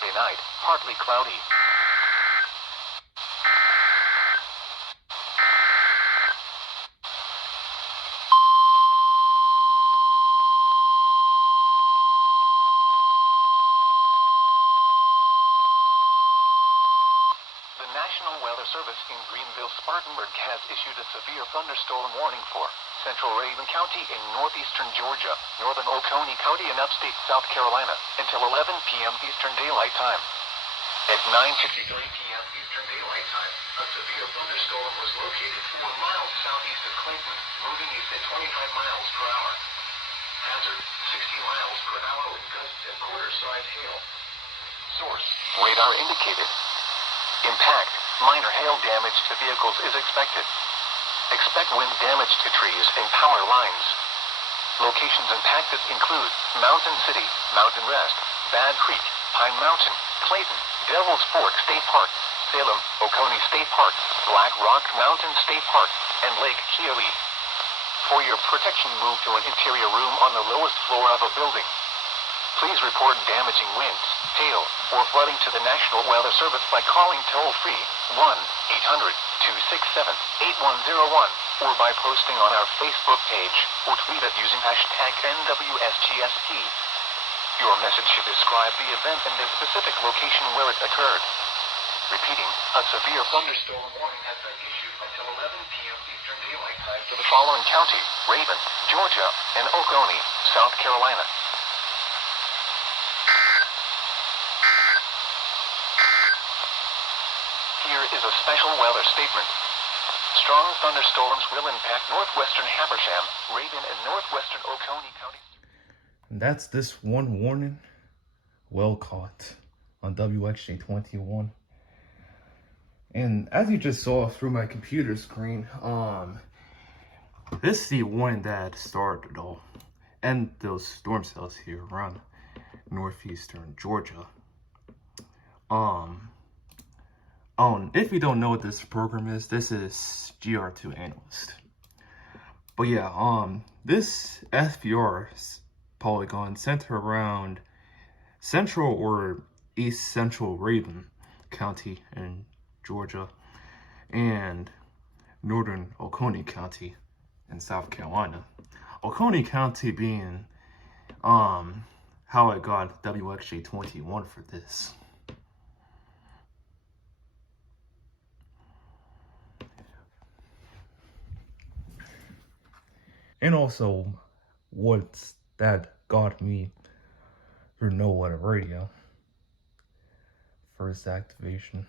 Thursday night, partly cloudy. The National Weather Service in Greenville-Spartanburg has issued a severe thunderstorm warning for central Raven County in northeastern Georgia, northern Oconee County and upstate South Carolina until 11 p.m. Eastern Daylight Time. At 9:53 p.m. Eastern Daylight Time, a severe thunderstorm was located 4 miles southeast of Clayton, moving east at 25 miles per hour. Hazard, 60 miles per hour with gusts and quarter-size hail. Source, radar indicated. Impact, minor hail damage to vehicles is expected. Expect wind damage to trees and power lines. Locations impacted include Mountain City, Mountain Rest, Bad Creek, Pine Mountain, Clayton, Devil's Fork State Park, Salem, Oconee State Park, Black Rock Mountain State Park, and Lake Keowee. For your protection, move to an interior room on the lowest floor of a building. Please report damaging winds, hail, or flooding to the National Weather Service by calling toll-free 1-800-267-8101 or by posting on our Facebook page or tweet it using hashtag NWSGSP. Your message should describe the event and the specific location where it occurred. Repeating, a severe thunderstorm warning has been issued until 11 p.m. Eastern Daylight Time for the following county: Raven, Georgia, and Oconee, South Carolina. Here is a special weather statement. Strong thunderstorms will impact northwestern Habersham, Raven, and northwestern Oconee counties. And that's this one warning. Well caught on WXJ21. And as you just saw through my computer screen, this is the warning that started it all. And those storm cells here around northeastern Georgia. If you don't know what this program is, this is GR2 Analyst. But yeah, this SVR polygon centered around central or east central Raven County in Georgia and northern Oconee County in South Carolina. Oconee County being how I got WXJ21 for this. And also, what's that got me through No Weather Radio? First activation.